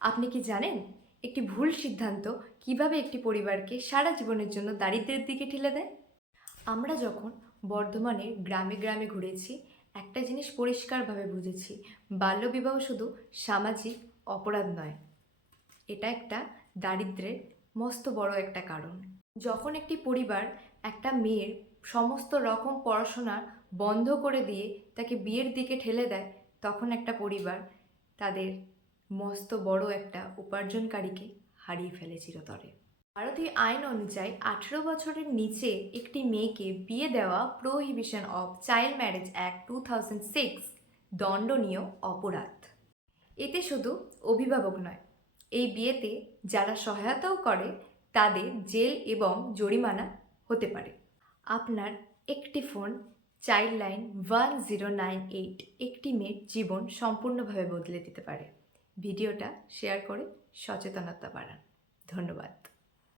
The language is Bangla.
আপনি কি জানেন একটি ভুল সিদ্ধান্ত কিভাবে একটি পরিবারকে সারা জীবনের জন্য দারিদ্র্যের দিকে ঠেলে দেয়? আমরা যখন বর্ধমানের গ্রামে গ্রামে ঘুরেছি, একটা জিনিস পরিষ্কারভাবে বুঝেছি: বাল্যবিবাহ শুধু সামাজিক অপরাধ নয়, এটা একটা দারিদ্র্যের মস্ত বড় একটা কারণ। যখন একটি পরিবার একটা মেয়ের সমস্ত রকম পড়াশোনা বন্ধ করে দিয়ে তাকে বিয়ের দিকে ঠেলে দেয়, তখন একটা পরিবার তাদের মস্ত বড় একটা উপার্জনকারীকে হারিয়ে ফেলে চিরতরে। ভারতীয় আইন অনুযায়ী 18 বছরের নিচে একটি মেয়েকে বিয়ে দেওয়া prohibition of child marriage act 2006 দণ্ডনীয় অপরাধ। এতে শুধু অভিভাবক নয়, এই বিয়েতে যারা সহায়তাও করে তাদের জেল এবং জরিমানা হতে পারে। আপনার একটি ফোন, চাইল্ড লাইন 1098, একটি মেয়ের জীবন সম্পূর্ণভাবে বদলে দিতে পারে। ভিডিওটা শেয়ার করে সচেতনতা বাড়ান। ধন্যবাদ।